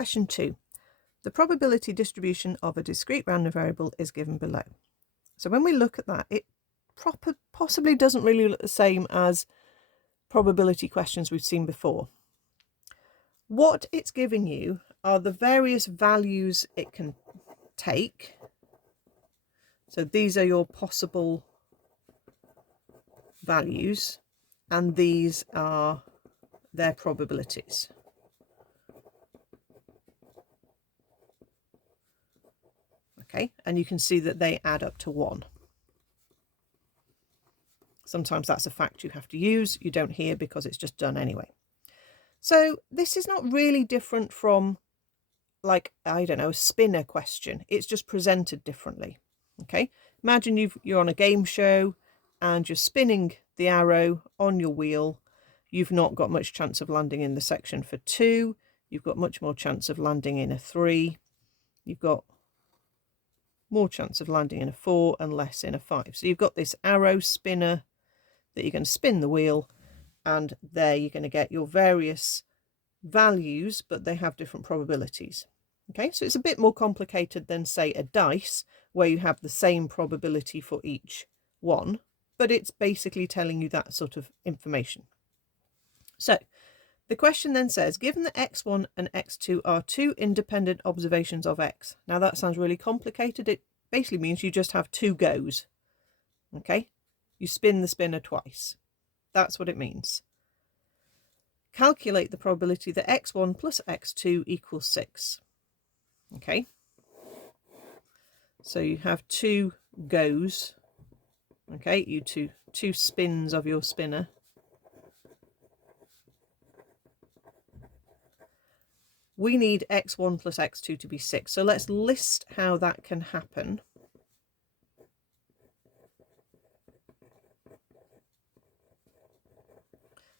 Question 2. The probability distribution of a discrete random variable is given below. So when we look at that, it possibly doesn't really look the same as probability questions we've seen before. What it's giving you are the various values it can take. So these are your possible values, and these are their probabilities. Okay, and you can see that they add up to 1. Sometimes that's a fact you have to use. You don't here because it's just done anyway. So this is not really different from, like, I don't know, a spinner question. It's just presented differently. Okay, imagine you're on a game show and you're spinning the arrow on your wheel. You've not got much chance of landing in the section for 2. You've got much more chance of landing in a 3. You've got more chance of landing in a 4 and less in a 5. So you've got this arrow spinner that you're going to spin the wheel, and there you're going to get your various values, but they have different probabilities. Okay, so it's a bit more complicated than, say, a dice, where you have the same probability for each one, but it's basically telling you that sort of information. So the question then says, given that x1 and x2 are 2 independent observations of x. Now that sounds really complicated. It basically means you just have 2 goes. Okay, you spin the spinner twice. That's what it means. Calculate the probability that x1 plus x2 equals 6. Okay, so you have 2 goes. Okay, you two spins of your spinner. We need x1 plus x2 to be 6. So let's list how that can happen.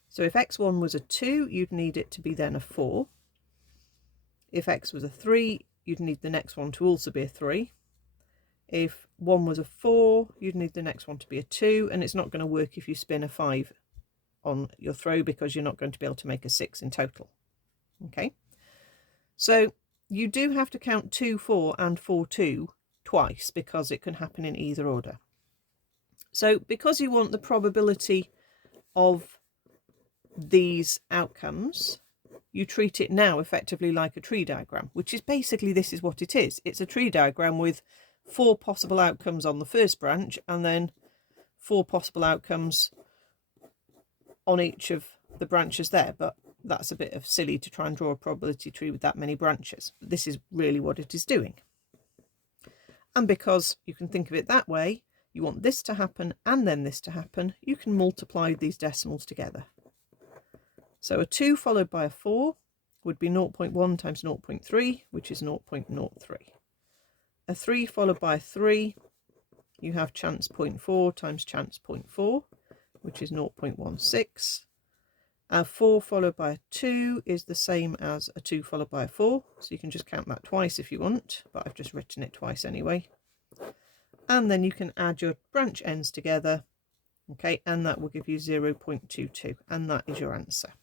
So if x1 was a 2, you'd need it to be then a 4. If x was a 3, you'd need the next one to also be a 3. If 1 was a 4, you'd need the next one to be a 2, and it's not going to work if you spin a 5 on your throw because you're not going to be able to make a 6 in total. Okay, so you do have to count 2, 4 and 4, 2 twice because it can happen in either order. So because you want the probability of these outcomes, you treat it now effectively like a tree diagram, which is basically, this is what it is. It's a tree diagram with 4 possible outcomes on the first branch and then 4 possible outcomes on each of the branches there. But that's a bit of silly to try and draw a probability tree with that many branches. This is really what it is doing. And because you can think of it that way, you want this to happen and then this to happen, you can multiply these decimals together. So a 2 followed by a 4 would be 0.1 times 0.3, which is 0.03. A 3 followed by a 3, you have chance 0.4 times chance 0.4, which is 0.16. A 4 followed by a 2 is the same as a 2 followed by a 4, so you can just count that twice if you want, but I've just written it twice anyway. And then you can add your branch ends together, okay, and that will give you 0.22, and that is your answer.